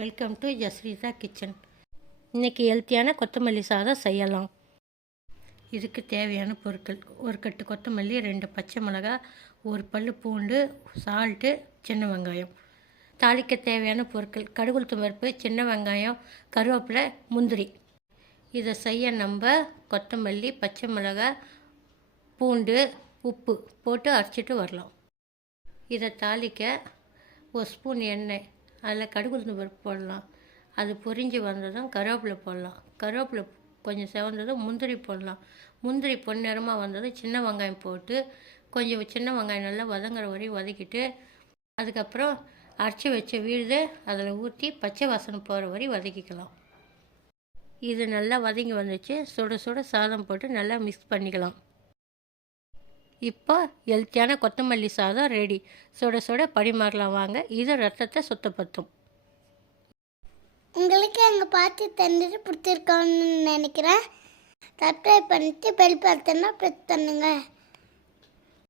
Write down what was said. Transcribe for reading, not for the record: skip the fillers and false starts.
Welcome to ஜஸ்ரீதா kitchen. இன்றைக்கி ஹெல்த்தியான கொத்தமல்லி சாதம் செய்யலாம். இதுக்கு தேவையான பொருட்கள்: ஒரு கட்டு கொத்தமல்லி, 2 பச்சை மிளகாய், ஒரு பல் பூண்டு, சால்ட்டு, சின்ன வெங்காயம். தாளிக்க தேவையான பொருட்கள்: கடுகு உளுத்தம் பருப்பு, சின்ன வெங்காயம், கருவேப்பிலை, முந்திரி. இதை செய்ய நம்ம கொத்தமல்லி, பச்சை மிளகாய், பூண்டு, உப்பு போட்டு அரைச்சிட்டு வரலாம். இதை தாளிக்க ஒரு ஸ்பூன் எண்ணெய், அதில் கடுகு உளுத்தம் பருப்பு போடலாம். அது பொரிஞ்சு வந்ததும் கருவேப்பிலை போடலாம். கருவேப்பிலை கொஞ்சம் செவந்ததும் முந்திரி போடலாம். முந்திரி பொன்னிறமாக வந்ததும் சின்ன வெங்காயம் போட்டு கொஞ்சம் சின்ன வெங்காயம் நல்லா வதங்குற வரையும் வதக்கிட்டு, அதுக்கப்புறம் அரைச்சி வச்ச விழுதை அதில் ஊற்றி பச்சை வாசனை போகிற வரையும் வதக்கிக்கலாம். இது நல்லா வதங்கி வந்துச்சு. சுட சுட சாதம் போட்டு நல்லா மிக்ஸ் பண்ணிக்கலாம். இப்போ ஹெல்த்தியான கொத்தமல்லி சாதம் ரெடி. சுட சுட பரிமாறலாம் வாங்க. இது ரத்தத்தை சுத்தப்படுத்தும். உங்களுக்கு எங்கள் பார்த்து தந்துட்டு பிடிச்சிருக்கோன்னு நினைக்கிறேன். சப்ஸ்கிரைப் பண்ணிட்டு பெல் பட்டனை ப்ரெஸ் பண்ணுங்கள்.